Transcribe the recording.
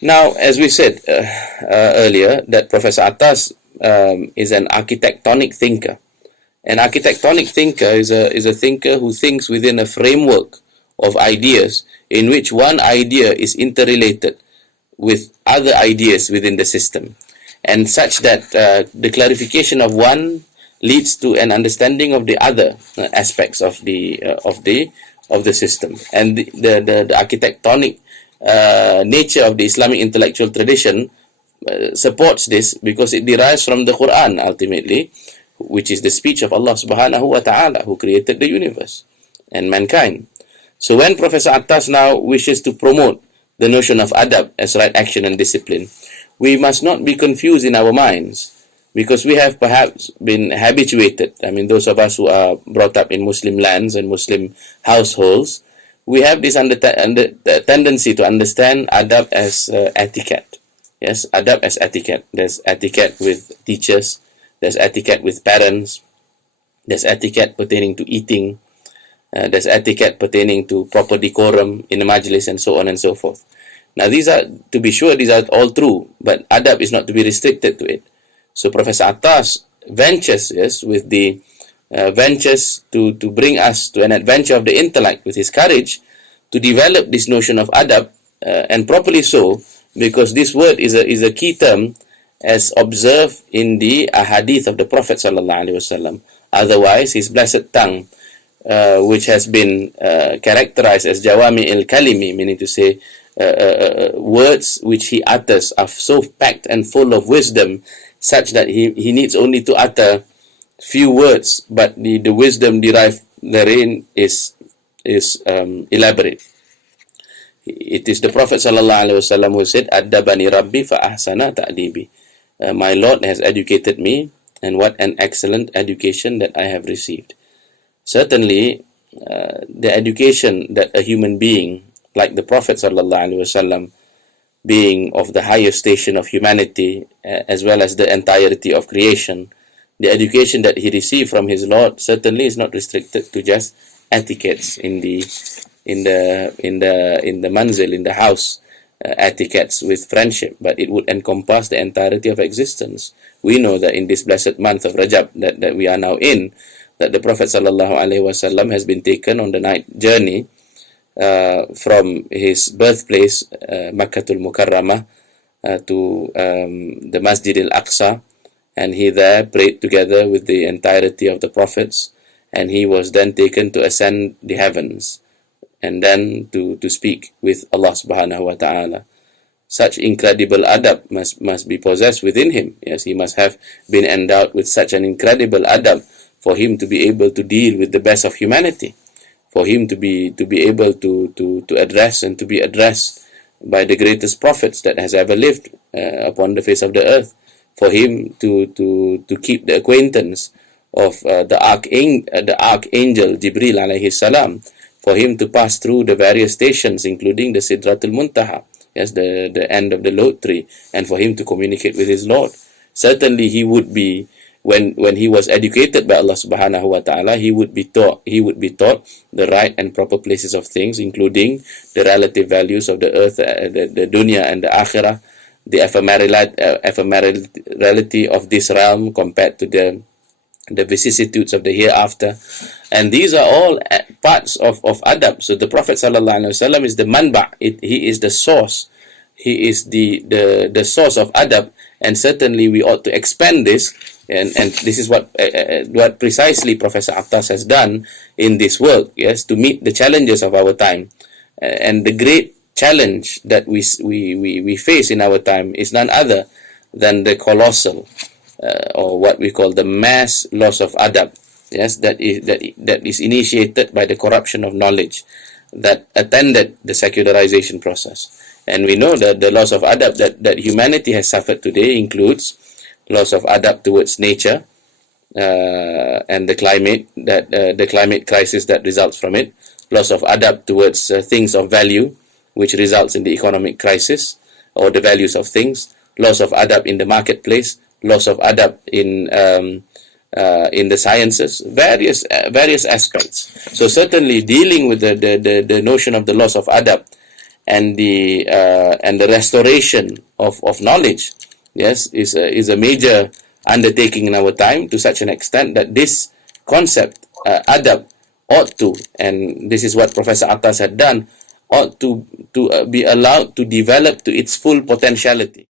Now, as we said earlier, that Professor Attas is an architectonic thinker. An architectonic thinker is a thinker who thinks within a framework of ideas in which one idea is interrelated with other ideas within the system, and such that the clarification of one leads to an understanding of the other aspects of the system. And the architectonic nature of the Islamic intellectual tradition supports this, because it derives from the Quran ultimately, which is the speech of Allah subhanahu wa ta'ala, who created the universe and mankind. So when Professor Attas now wishes to promote the notion of adab as right action and discipline, we must not be confused in our minds, because we have perhaps been habituated. I mean, those of us who are brought up in Muslim lands and Muslim households, we have this tendency to understand adab as etiquette. Yes, adab as etiquette. There's etiquette with teachers, there's etiquette with parents, there's etiquette pertaining to eating, there's etiquette pertaining to proper decorum in the majlis, and so on and so forth. Now, these are, to be sure, these are all true, but adab is not to be restricted to it. So Professor Attas ventures, yes, with the ventures to bring us to an adventure of the intellect with his courage to develop this notion of adab, and properly so, because this word is a key term as observed in the ahadith of the Prophet sallallahu alaihi wasallam. Otherwise, his blessed tongue, which has been characterized as jawami al-kalimi, meaning to say words which he utters are so packed and full of wisdom, such that he needs only to utter few words, but the wisdom derived therein is elaborate. It is the Prophet sallallahu alaihi wasallam who said, "Adabani Rabbi fa ahsana ta'dibi." My Lord has educated me, and what an excellent education that I have received. Certainly, the education that a human being like the Prophet sallallahu alaihi wasallam, being of the highest station of humanity, as well as the entirety of creation, the education that he received from his Lord certainly is not restricted to just etiquettes in the manzil, in the house, etiquettes with friendship, but it would encompass the entirety of existence. We know that in this blessed month of Rajab that we are now in, that the Prophet sallallahu alaihi wasallam has been taken on the night journey from his birthplace, Makkatul Mukarramah, to the Masjid al-Aqsa, and he there prayed together with the entirety of the prophets, and he was then taken to ascend the heavens, and then to speak with Allah subhanahu wa ta'ala. Such incredible adab must be possessed within him. Yes, he must have been endowed with such an incredible adab for him to be able to deal with the best of humanity, for him to be able to address and to be addressed by the greatest prophets that has ever lived upon the face of the earth, for him to keep the acquaintance of the archangel Jibril alayhi salam, for him to pass through the various stations, including the Sidratul Muntaha, yes, the end of the lote tree, and for him to communicate with his Lord. Certainly he would be, when he was educated by Allah subhanahu wa ta'ala, he would be taught the right and proper places of things, including the relative values of the earth, the dunya and the akhirah, the ephemerality of this realm compared to the vicissitudes of the hereafter. And these are all parts of adab. So the Prophet sallallahu alaihi wasallam is the manba', he is the source, he is the source of adab, and certainly we ought to expand this, and this is what precisely Professor Attas has done in this work, yes, to meet the challenges of our time. And the great challenge that we face in our time is none other than the colossal or what we call the mass loss of adab, yes, that is initiated by the corruption of knowledge that attended the secularization process. And we know that the loss of adab that humanity has suffered today includes loss of adab towards nature and the climate, the climate crisis that results from it, loss of adab towards things of value, which results in the economic crisis or the values of things, loss of adab in the marketplace, loss of adab in the sciences, various aspects. So certainly dealing with the notion of the loss of adab and the restoration of knowledge, yes, is a major undertaking in our time, to such an extent that this concept, adab, ought to, and this is what Professor Attas had done, ought to be allowed to develop to its full potentiality.